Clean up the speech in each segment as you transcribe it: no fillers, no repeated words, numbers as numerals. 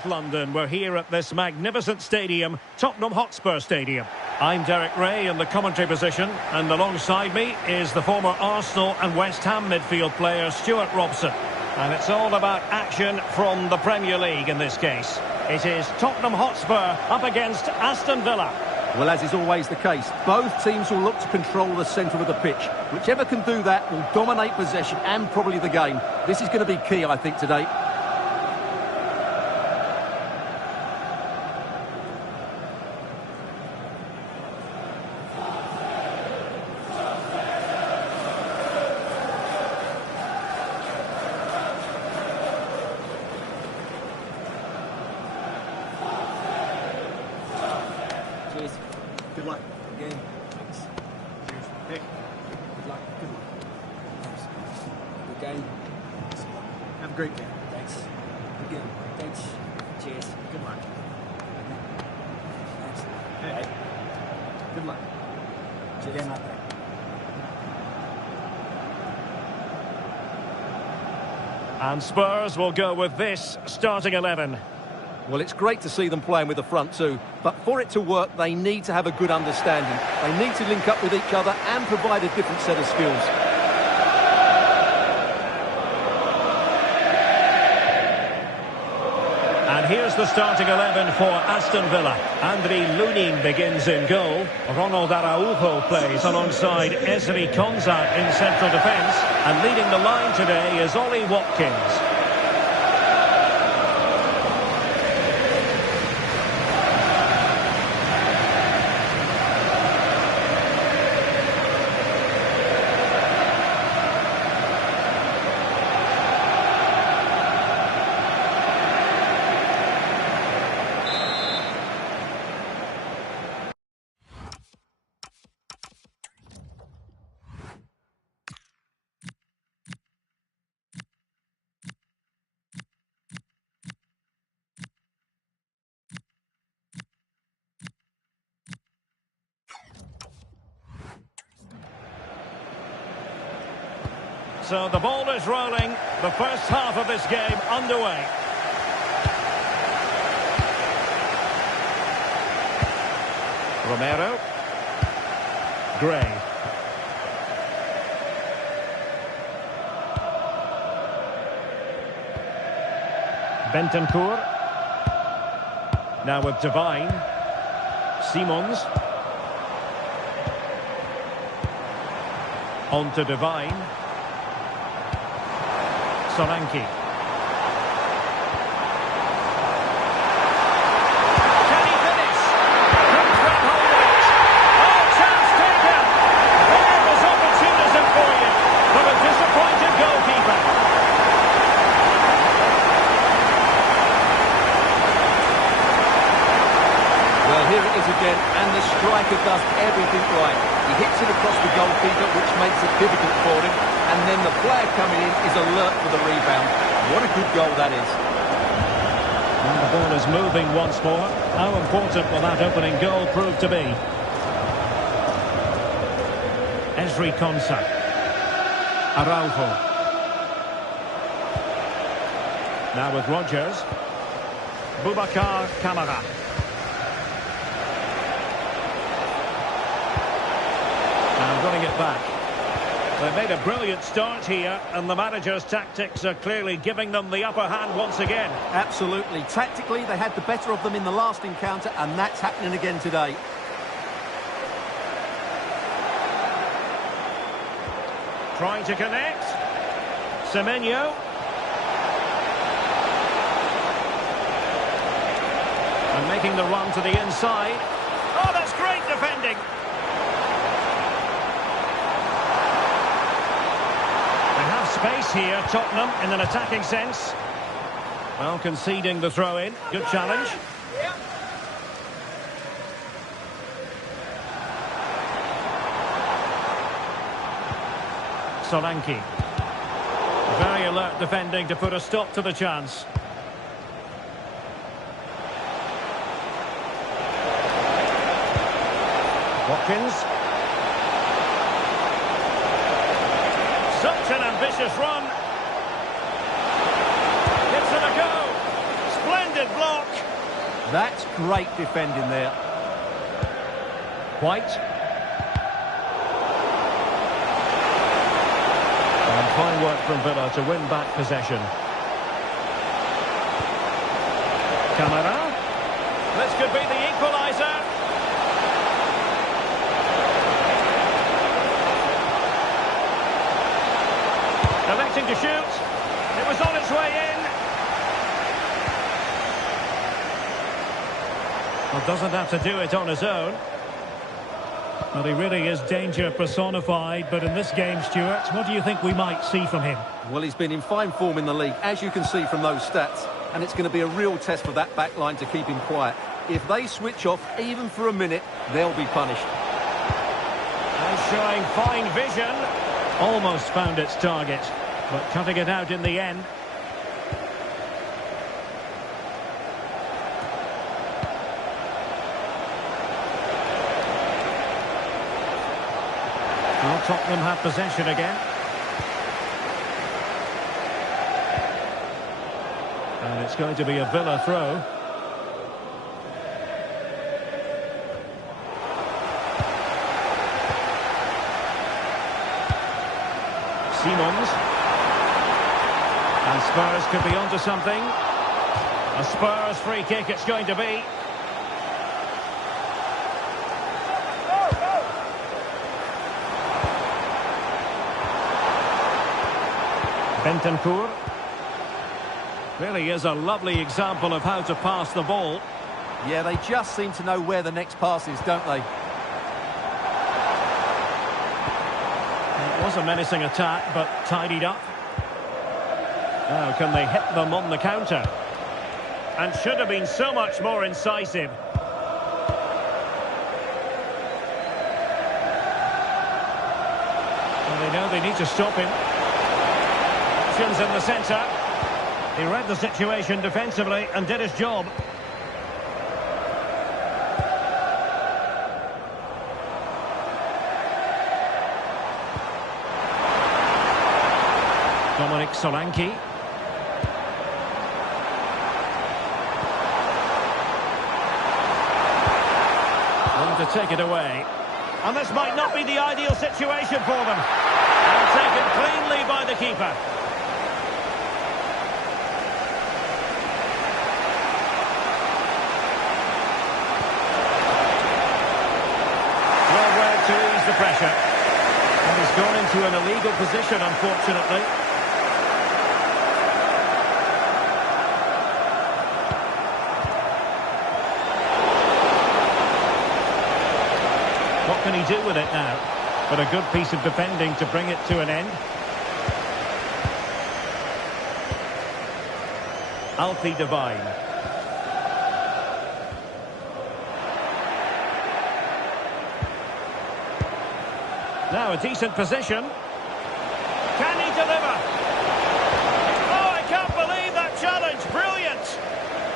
North London. We're here at this magnificent stadium, Tottenham Hotspur Stadium. I'm Derek Ray in the commentary position, and alongside me is the former Arsenal and West Ham midfield player Stuart Robson. And it's all about action from the Premier League in this case. It is Tottenham Hotspur up against Aston Villa. Well, as is always the case, both teams will look to control the centre of the pitch. Whichever can do that will dominate possession and probably the game. This is going to be key, I think, today. Cheers. Good luck. Good game. Thanks. Cheers. Hey. Good luck. Good luck. Thanks. Good game. Have a great game. Thanks. Good game. Thanks. Cheers. Good luck. Thanks. Hey. Good luck. Cheers. Game out there. And Spurs will go with this starting 11. Well, it's great to see them playing with the front two, but for it to work, they need to have a good understanding. They need to link up with each other and provide a different set of skills. And here's the starting 11 for Aston Villa. Andriy Lunin begins in goal. Ronald Araujo plays alongside Ezri Konsa in central defence. And leading the line today is Ollie Watkins. So the ball is rolling. The first half of this game underway. Romero. Gray. Bentancur. Now with Devine. Simons. On to Devine. Solanke. Can he finish? Couldn't grab hold of it. Oh, chance taken. There was opportunism for you, but a disappointed goalkeeper. Well, here it is again, and the striker does everything right. He hits it across the goalkeeper, which makes it difficult for him. And then the player coming in is alert for the rebound. What a good goal that is. And the ball is moving once more. How important will that opening goal prove to be? Ezri Konsa. Araujo. Now with Rodgers. Boubacar Kamara. And running it back. They've made a brilliant start here, and the manager's tactics are clearly giving them the upper hand once again. Absolutely. Tactically, they had the better of them in the last encounter, and that's happening again today. Trying to connect. Semenyo. And making the run to the inside. Oh, that's great defending. Space here, Tottenham, in an attacking sense. Well, conceding the throw-in. Good challenge. Solanke. Very alert defending to put a stop to the chance. Watkins. Such an ambitious run. Gives it a go. Splendid block. That's great defending there. White. And fine work from Villa to win back possession. Camara. This could be the equaliser. Electing to shoot. It was on its way in. Well, doesn't have to do it on his own. Well, he really is danger personified, but in this game, Stuart, what do you think we might see from him? Well, he's been in fine form in the league, as you can see from those stats, and it's going to be a real test for that back line to keep him quiet. If they switch off, even for a minute, they'll be punished. And showing fine vision. Almost found its target, but cutting it out in the end. Well, Tottenham have possession again. And it's going to be a Villa throw. Simons. And Spurs could be onto something. A Spurs free kick it's going to be. Bentancur. Really is a lovely example of how to pass the ball. Yeah, they just seem to know where the next pass is, don't they? It was a menacing attack, but tidied up. Now, can they hit them on the counter? And should have been so much more incisive. Well, they know they need to stop him. Options in the centre. He read the situation defensively and did his job. Dominic Solanke. Going to take it away. And this might not be the ideal situation for them. And taken cleanly by the keeper. Well read to ease the pressure. And he's gone into an illegal position, unfortunately. What can he do with it now? But a good piece of defending to bring it to an end. Alfie Devine. Now a decent position. Can he deliver? Oh, I can't believe that challenge. Brilliant.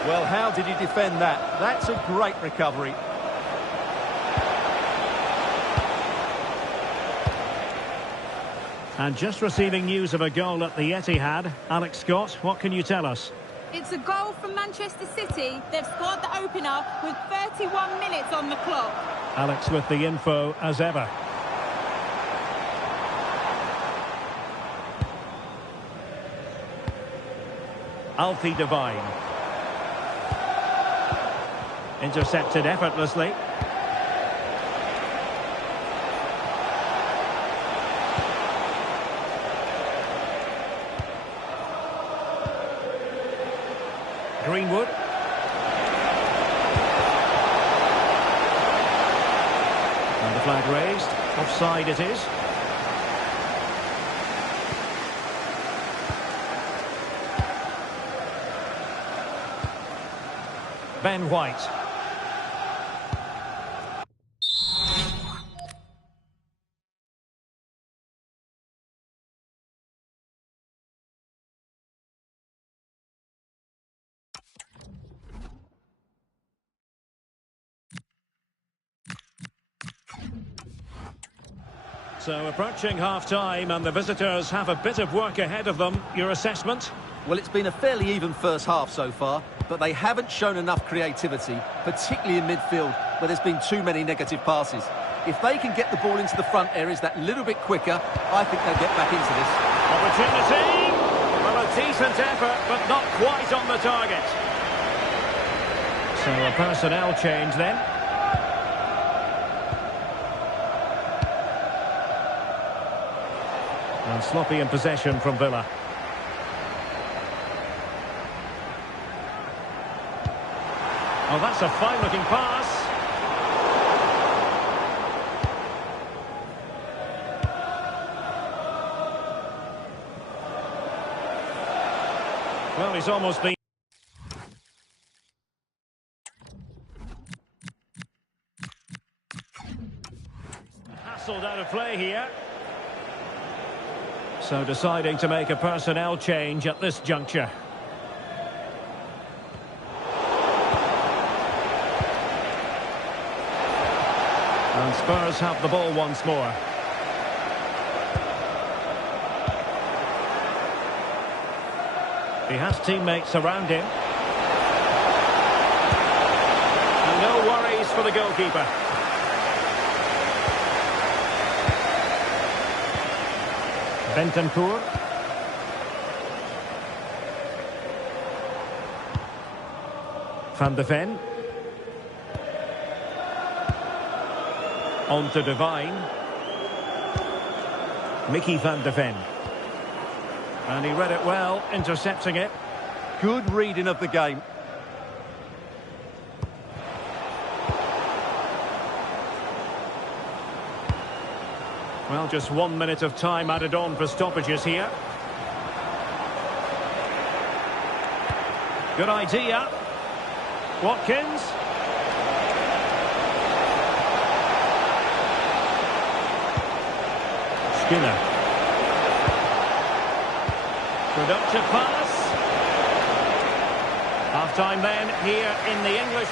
Well, how did he defend that? That's a great recovery. And just receiving news of a goal at the Etihad. Alex Scott, what can you tell us? It's a goal from Manchester City. They've scored the opener with 31 minutes on the clock. Alex with the info as ever. Alfie Devine. Intercepted effortlessly. Greenwood. And the flag raised. Offside it is. Ben White. So approaching half-time and the visitors have a bit of work ahead of them. Your assessment? Well, it's been a fairly even first half so far. but they haven't shown enough creativity, particularly in midfield, where there's been too many negative passes. If they can get the ball into the front areas that little bit quicker, I think they'll get back into this. Opportunity! Well, a decent effort, but not quite on the target. So a personnel change then. And sloppy in possession from Villa. Oh, that's a fine-looking pass. Well, he's almost been... hassled out of play here. So deciding to make a personnel change at this juncture. And Spurs have the ball once more. He has teammates around him. And no worries for the goalkeeper. Bentancur. Van de Ven. On to Devine. Mickey Van de Ven. And he read it well, intercepting it. Good reading of the game. Well, just 1 minute of time added on for stoppages here. Good idea. Watkins. Skinner. Productive pass. Half-time then here in the English...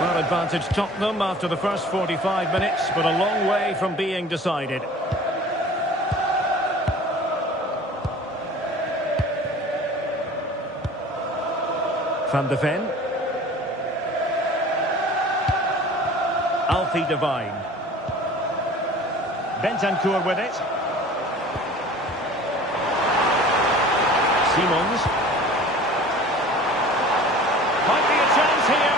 Well, advantage Tottenham after the first 45 minutes, but a long way from being decided. Van de Ven. Alfie Devine. Bentancur with it. Simons. Might be a chance here.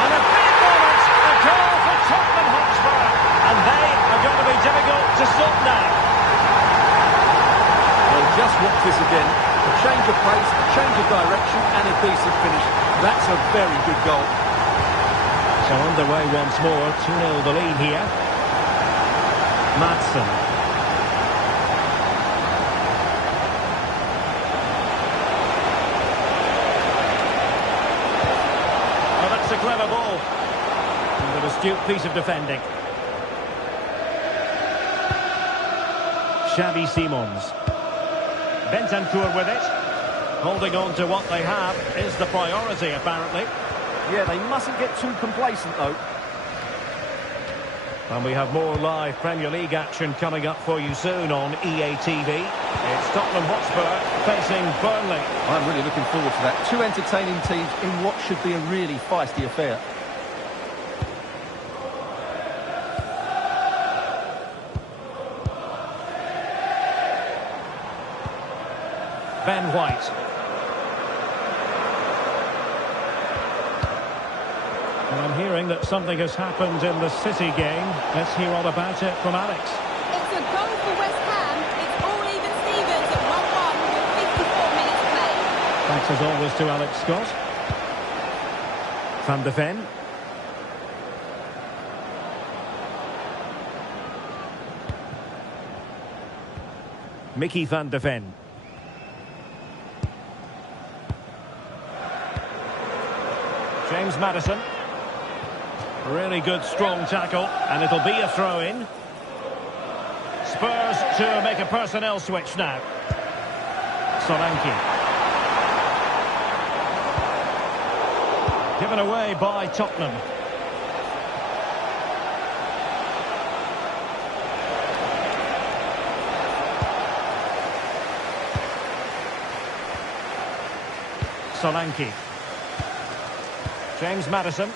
And a big moment. A goal for Tottenham Hotspur. And they are going to be difficult to stop now. Well, just watch this again. A change of pace, a change of direction and a decent finish. That's a very good goal. So underway once more, 2-0 the lead here. Maatsen. Oh, that's a clever ball. And an astute piece of defending. Xavi Simons. Bentancur with it. Holding on to what they have is the priority, apparently. Yeah, they mustn't get too complacent, though. And we have more live Premier League action coming up for you soon on EA TV. It's Tottenham Hotspur facing Burnley. I'm really looking forward to that. Two entertaining teams in what should be a really feisty affair. Ben White. And I'm hearing that something has happened in the City game. Let's hear all about it from Alex. It's a goal for West Ham. It's all even Stevens at 1-1 with 54 minutes played. Thanks as always to Alex Scott. Van de Ven. Mickey Van de Ven. James Maddison. Really good, strong tackle, and it'll be a throw-in. Spurs to make a personnel switch now. Solanke. Given away by Tottenham. Solanke. James Maddison.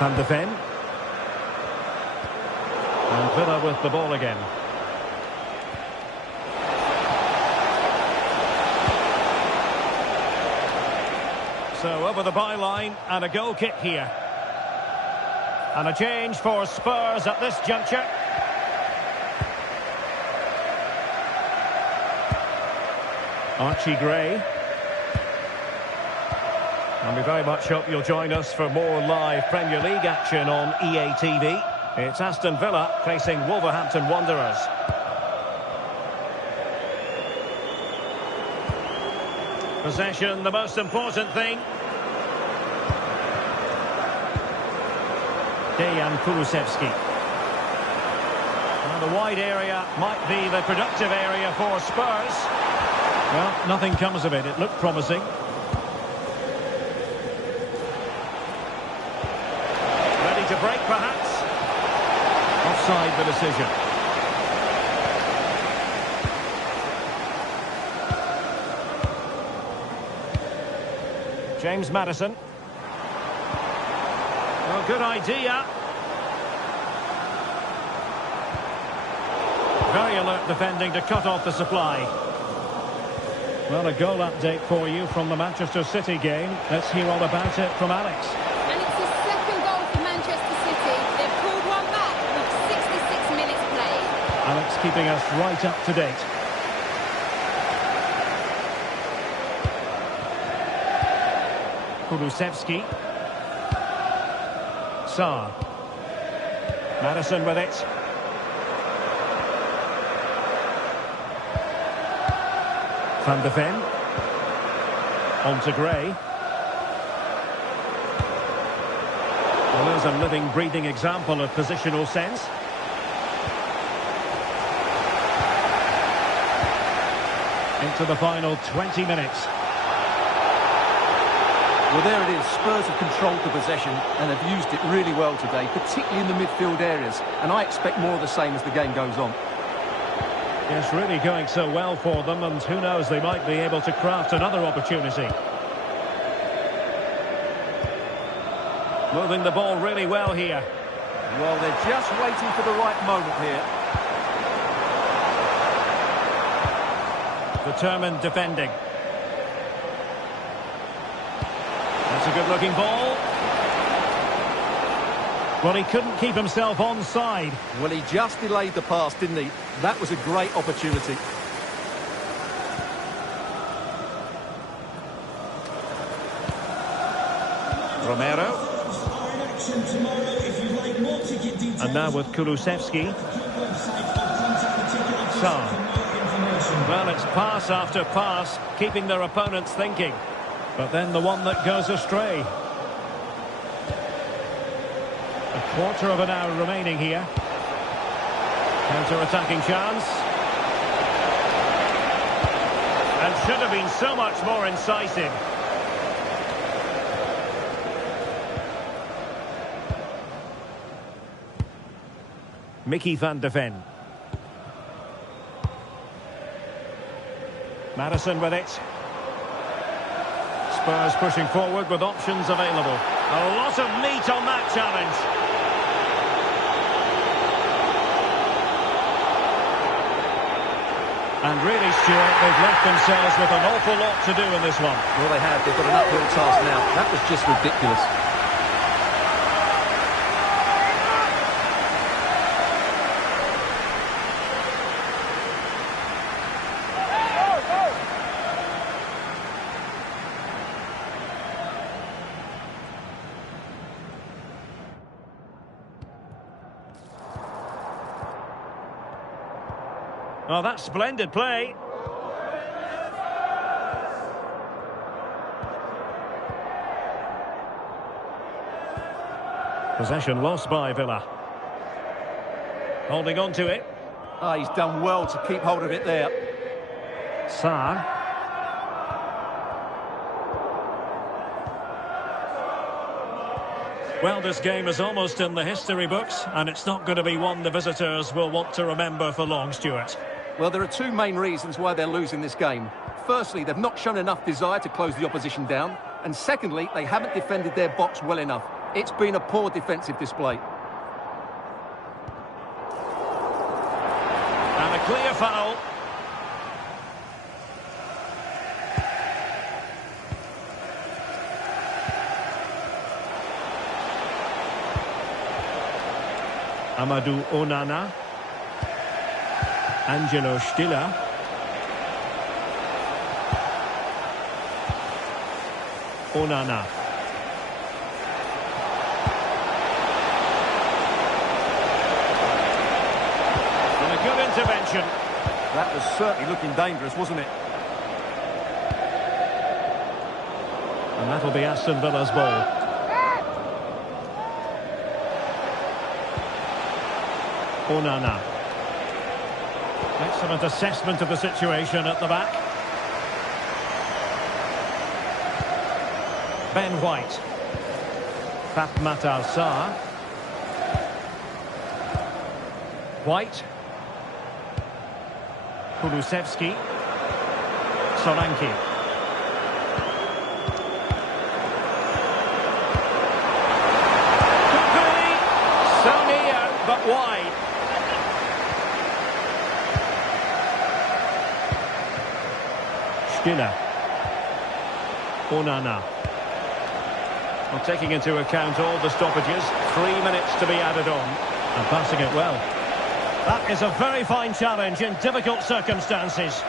Van de Ven. And Villa with the ball again. So over the byline and a goal kick here. And a change for Spurs at this juncture. Archie Gray. And we very much hope you'll join us for more live Premier League action on EA TV. It's Aston Villa facing Wolverhampton Wanderers. Possession, the most important thing. Dejan Kulusevski. Well, the wide area might be the productive area for Spurs. Well, nothing comes of it. It looked promising. Ready to break, perhaps? Offside the decision. James Maddison. Well, good idea. Very alert defending to cut off the supply. Well, a goal update for you from the Manchester City game. Let's hear all about it from Alex. And it's the second goal for Manchester City. They've pulled one back with 66 minutes played. Alex keeping us right up to date. Kulusevski. Sarr. Maddison with it. Van de Ven. On to Gray. Well, there's a living, breathing example of positional sense. Into the final 20 minutes. Well, there it is. Spurs have controlled the possession and have used it really well today, particularly in the midfield areas. And I expect more of the same as the game goes on. Yes, really going so well for them, and who knows, they might be able to craft another opportunity. Moving the ball really well here. Well, they're just waiting for the right moment here. Determined defending. That's a good-looking ball. Well, he couldn't keep himself onside. Well, he just delayed the pass, didn't he? That was a great opportunity. Romero. And now with Kulusevski. Sarr. Well, it's pass after pass, keeping their opponents thinking. But then the one that goes astray. A quarter of an hour remaining here. Counter-attacking chance. And should have been so much more incisive. Mickey van de Ven. Maddison with it. Spurs pushing forward with options available. A lot of meat on that challenge. And really, Stuart, they've left themselves with an awful lot to do in this one. Well, they have. They've got an uphill task now. That was just ridiculous. Oh, that's splendid play. Possession lost by Villa. Holding on to it. He's done well to keep hold of it there. Sarr. Well, this game is almost in the history books, and it's not going to be one the visitors will want to remember for long, Stuart. Well, there are two main reasons why they're losing this game. Firstly, they've not shown enough desire to close the opposition down. And secondly, they haven't defended their box well enough. It's been a poor defensive display. And a clear foul. Amadou Onana. Angelo Stiller. Onana. And a good intervention. That was certainly looking dangerous, wasn't it? And that'll be Aston Villa's ball. Onana. Excellent assessment of the situation at the back. Ben White. Pape Matar Sarr. White. Kulusevski. Solanke. Could be so near, but wide. Stiller. Onana. Well, taking into account all the stoppages, 3 minutes to be added on. And passing it well. That is a very fine challenge in difficult circumstances.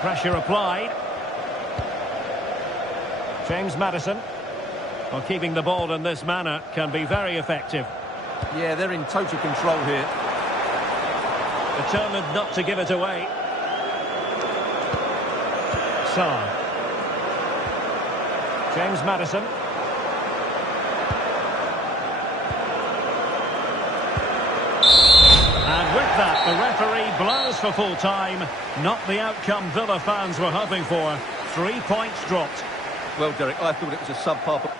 Pressure applied. James Maddison. Well, keeping the ball in this manner can be very effective. Yeah, they're in total control here. Determined not to give it away. Sarr. James Maddison. And with that, the referee blows for full time. Not the outcome Villa fans were hoping for. 3 points dropped. Well, Derek, I thought it was a subpar...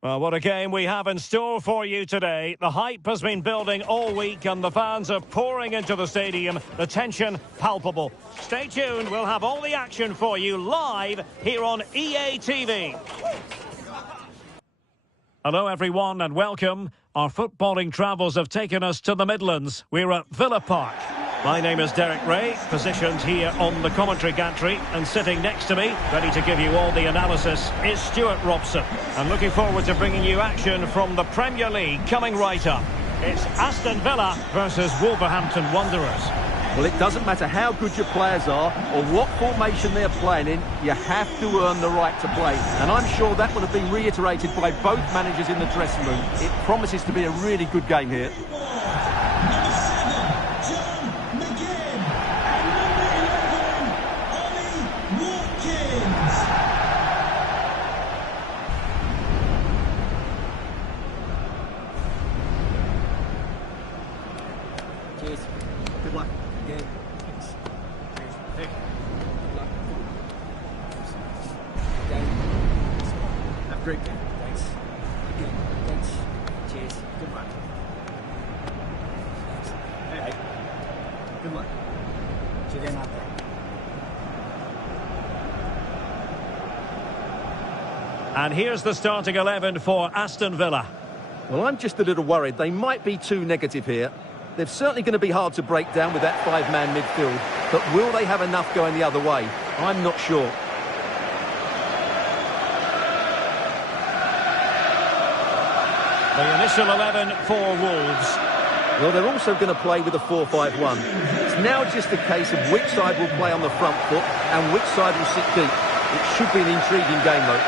Well, what a game we have in store for you today. The hype has been building all week and the fans are pouring into the stadium. The tension palpable. Stay tuned, we'll have all the action for you live here on EA TV. Hello everyone and welcome. Our footballing travels have taken us to the Midlands. We're at Villa Park. My name is Derek Ray, positioned here on the commentary gantry, and sitting next to me, ready to give you all the analysis, is Stuart Robson. And looking forward to bringing you action from the Premier League coming right up. It's Aston Villa versus Wolverhampton Wanderers. Well, it doesn't matter how good your players are or what formation they're playing in, you have to earn the right to play. And I'm sure that will have been reiterated by both managers in the dressing room. It promises to be a really good game here. Cheers. Good luck. Again. Thanks. Cheers. Pick. Good luck. Game. Have a great game. Thanks. Again. Thanks. Cheers. Good luck. Thanks. Hey. Good luck. Cheers. Out there. And here's the starting 11 for Aston Villa. Well, I'm just a little worried. They might be too negative here. They're certainly going to be hard to break down with that five-man midfield. But will they have enough going the other way? I'm not sure. The initial 11 for Wolves. Well, they're also going to play with a 4-5-1. It's now just a case of which side will play on the front foot and which side will sit deep. It should be an intriguing game, though.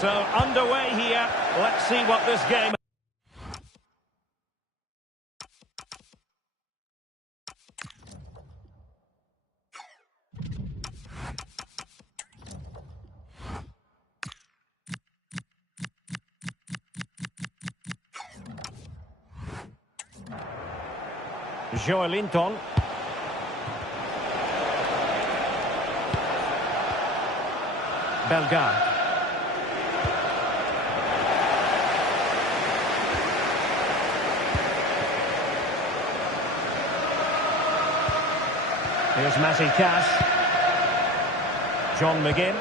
So underway here. Let's see what this game... Joelinton. Bellegarde. Here's Matty Cash. John McGinn.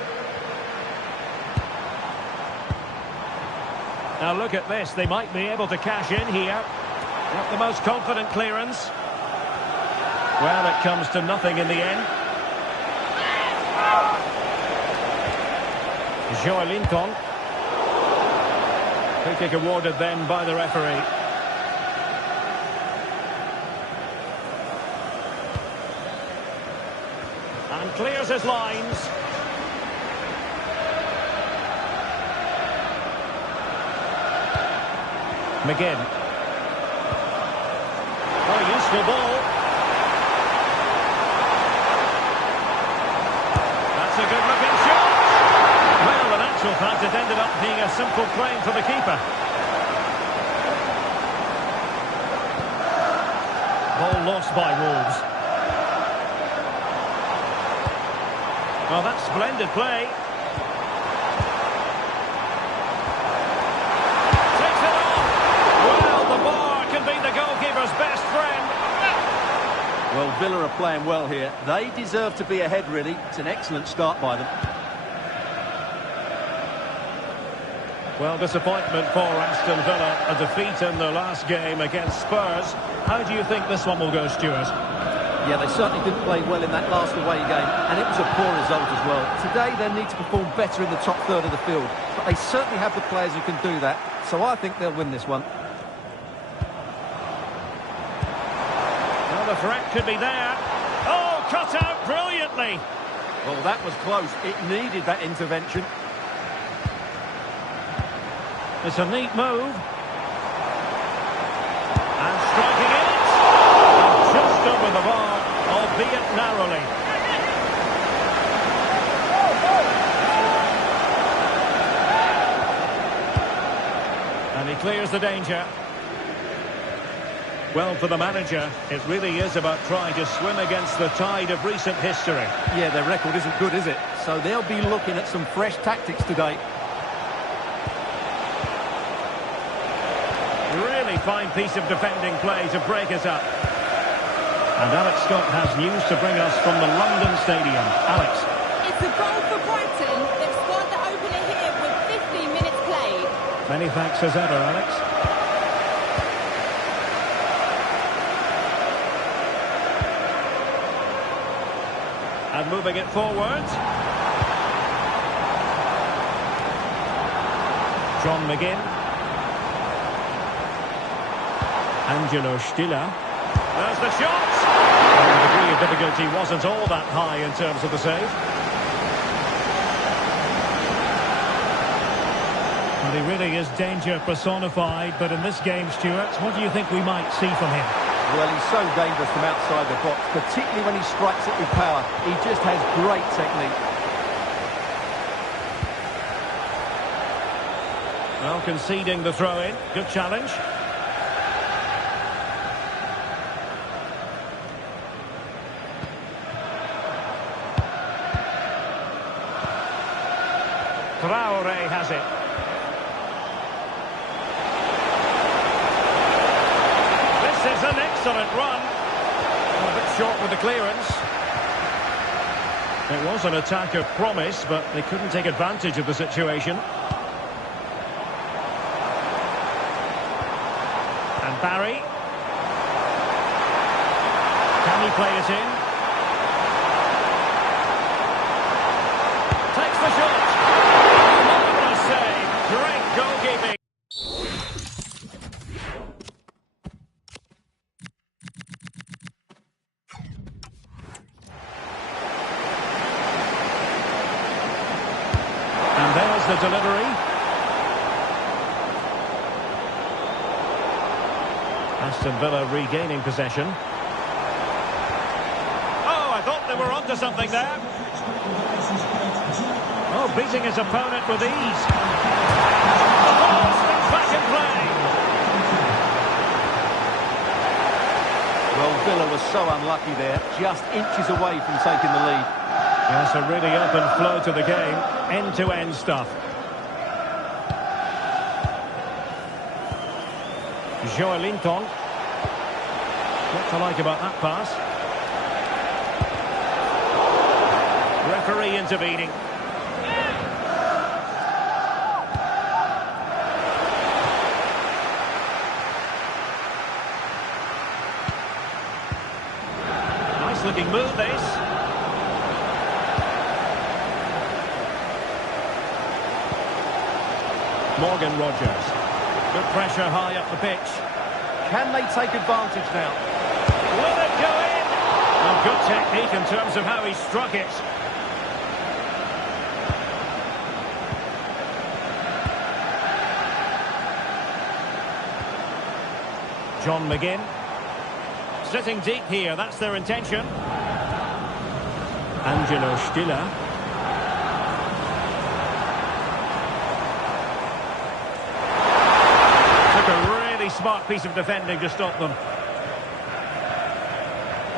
Now look at this. They might be able to cash in here. Not the most confident clearance. Well, it comes to nothing in the end. Joelinton. Free kick awarded then by the referee. And clears his lines. McGinn. Oh, useful ball. That's a good-looking shot. Well, in actual fact, it ended up being a simple claim for the keeper. Ball lost by Wolves. Well, that's splendid play. Takes it on. Well, the bar can be the goalkeeper's best friend. Well, Villa are playing well here. They deserve to be ahead, really. It's an excellent start by them. Well, disappointment for Aston Villa. A defeat in their last game against Spurs. How do you think this one will go, Stuart? Yeah, they certainly didn't play well in that last away game, and it was a poor result as well. Today, they need to perform better in the top third of the field, but they certainly have the players who can do that, so I think they'll win this one. Well, the threat could be there. Oh, cut out brilliantly. Well, that was close. It needed that intervention. It's a neat move. And striking it. Just over the bar, albeit narrowly. clears the danger. Well, for the manager, it really is about trying to swim against the tide of recent history. Yeah, their record isn't good, is it? So they'll be looking at some fresh tactics today. Really fine piece of defending play to break us up. And Alex Scott has news to bring us from the London Stadium. Alex. It's a goal for Brighton. They've scored the opener here with 15 minutes played. Many thanks as ever, Alex. And moving it forward. John McGinn. Angelo Stiller. There's the shot! And the degree of difficulty wasn't all that high in terms of the save. Well, he really is danger personified, but in this game, Stuart, what do you think we might see from him? Well, he's so dangerous from outside the box, particularly when he strikes it with power. He just has great technique. Well, conceding the throw-in. Good challenge. Traore has it. This is an excellent run. A bit short with the clearance. It was an attack of promise, but they couldn't take advantage of the situation. And Barry. Can he play it in? Takes the shot. Marvellous save. Great goalkeeping. And there's the delivery. Aston Villa regaining possession. Oh, I thought they were onto something there. Oh, beating his opponent with ease. The ball slips back in play. Well, Villa was so unlucky there, just inches away from taking the lead. Yes, a really open flow to the game. End-to-end stuff. Joelinton. What to like about that pass? Referee intervening. Nice looking move, this. Morgan Rogers. Good pressure high up the pitch. Can they take advantage now? Will it go in? Well, good technique in terms of how he struck it. John McGinn. Sitting deep here, that's their intention. Angelo Stiller. Took a really smart piece of defending to stop them.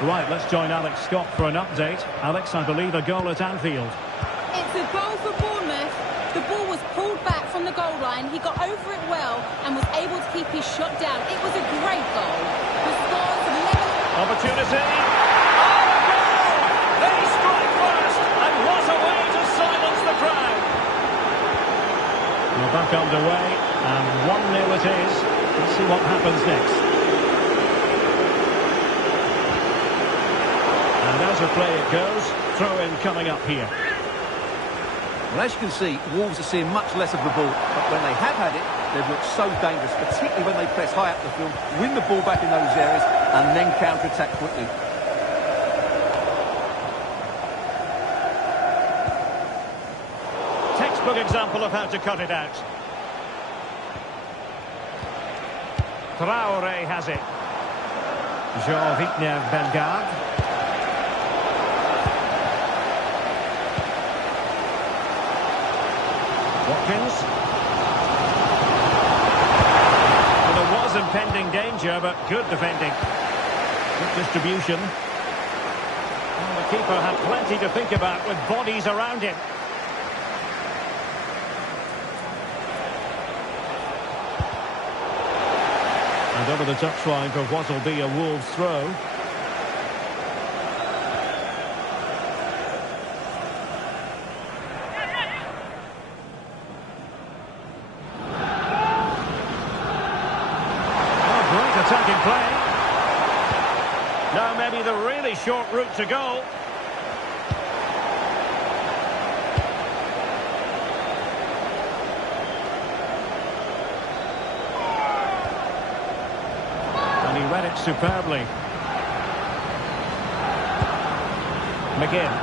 Right, let's join Alex Scott for an update. Alex, I believe a goal at Anfield. It's a goal for Bournemouth. The ball was pulled back from the goal line. He got over it well and was able to keep his shot down. It was a great goal. The scores level. Opportunity. Oh, a goal! They strike first, and what a way to silence the crowd. We're back underway, and 1-0 it is. Let's see what happens next. And as the play it goes, throw-in coming up here. Well, as you can see, Wolves are seeing much less of the ball, but when they have had it, they've looked so dangerous, particularly when they press high up the field, win the ball back in those areas, and then counter-attack quickly. Textbook example of how to cut it out. Traore has it. Jean-Vitner Bellegarde. Watkins. danger, but good defending. Good distribution. And the keeper had plenty to think about with bodies around him. And over the touchline for what will be a Wolves throw. Attacking play. Now maybe the really short route to go. And he read it superbly. McGinn.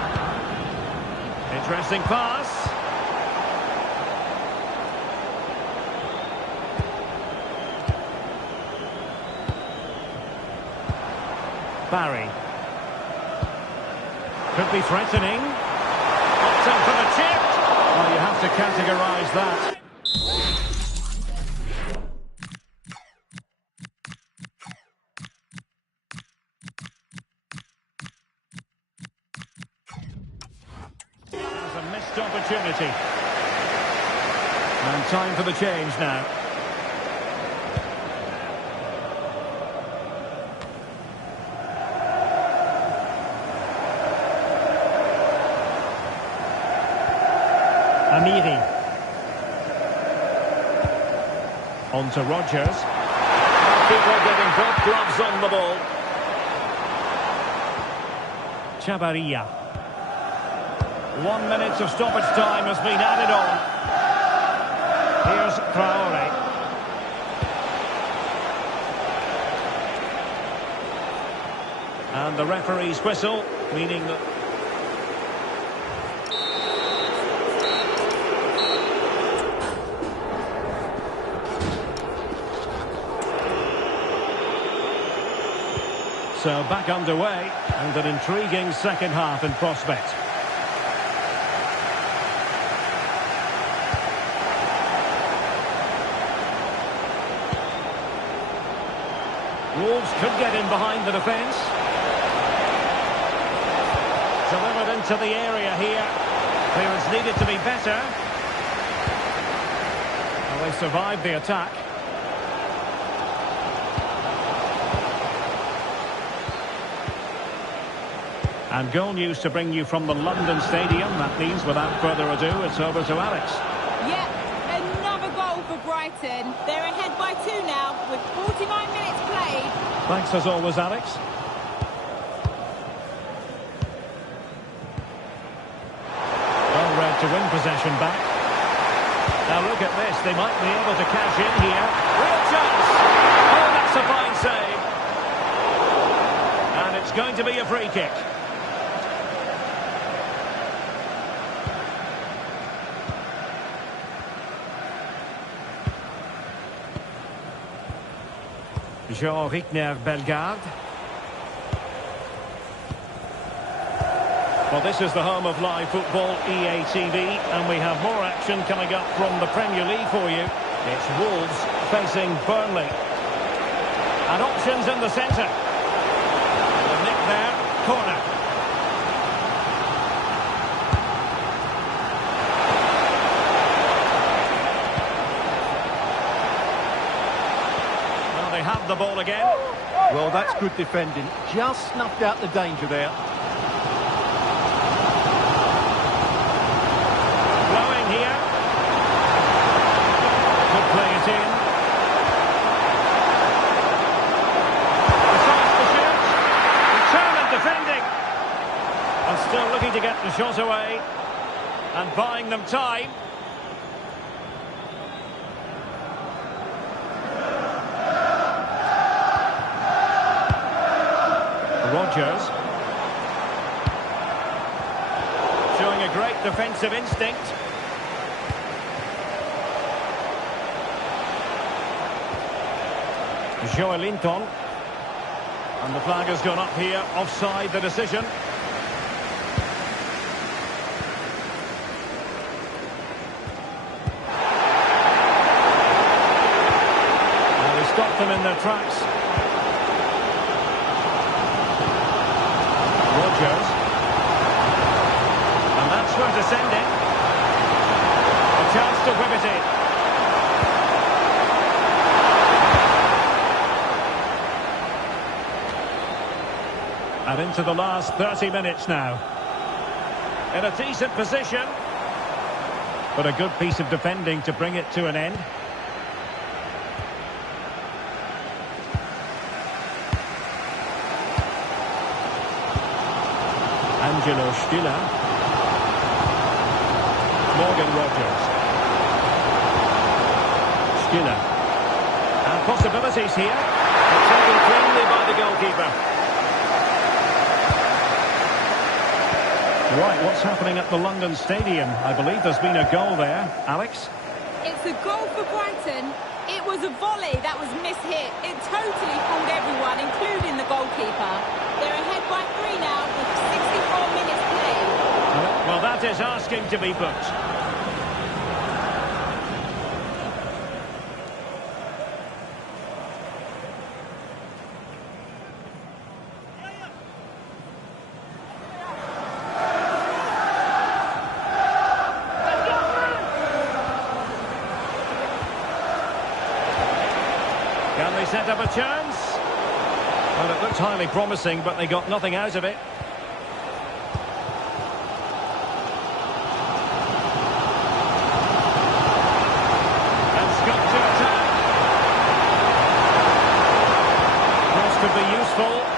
Interesting pass. Barry. Could be threatening. Opting for the chip. Well, you have to categorise that. That's a missed opportunity. And time for the change now. Amiri. On to Rodgers. People getting both gloves on the ball. Chavarria. 1 minute of stoppage time has been added on. Here's Traore. And the referee's whistle, meaning that... So back underway, and an intriguing second half in prospect. Wolves could get in behind the defence. Delivered into the area here. Clearance needed to be better. Well, they survived the attack. And goal news to bring you from the London Stadium. That means, without further ado, it's over to Alex. Yep, another goal for Brighton. They're ahead by 2 now, with 49 minutes played. Thanks as always, Alex. Well read to win possession back. Now look at this, they might be able to cash in here. Real chance! Oh, that's a fine save. And it's going to be a free kick. Jean-Rickner Bellegarde. Well, this is the home of live football, EA TV, and we have more action coming up from the Premier League for you. It's Wolves facing Burnley. And options in the centre. The nick there, corner. They have the ball again. Well, that's good defending. Just snuffed out the danger there. Blowing here. Could play it in. Decides to shoot. Determined defending. And still looking to get the shot away. And buying them time. Rodgers. Showing a great defensive instinct. Joelinton. And the flag has gone up here, offside the decision. Well, they stopped them in their tracks. chance to whip it in. And into the last 30 minutes now. In a decent position. But a good piece of defending to bring it to an end. Angelo Stiller. Morgan Rogers. Stiller. And possibilities here. Taken cleanly by the goalkeeper. Right, what's happening at the London Stadium? I believe there's been a goal there. Alex? It's a goal for Brighton. It was a volley that was mishit. It totally fooled everyone, including the goalkeeper. They're ahead by 3 now with 64 minutes played. Well, that is asking to be booked. Can they set up a chance? Well, it looked highly promising, but they got nothing out of it. And Scott to attack. Cross could be useful.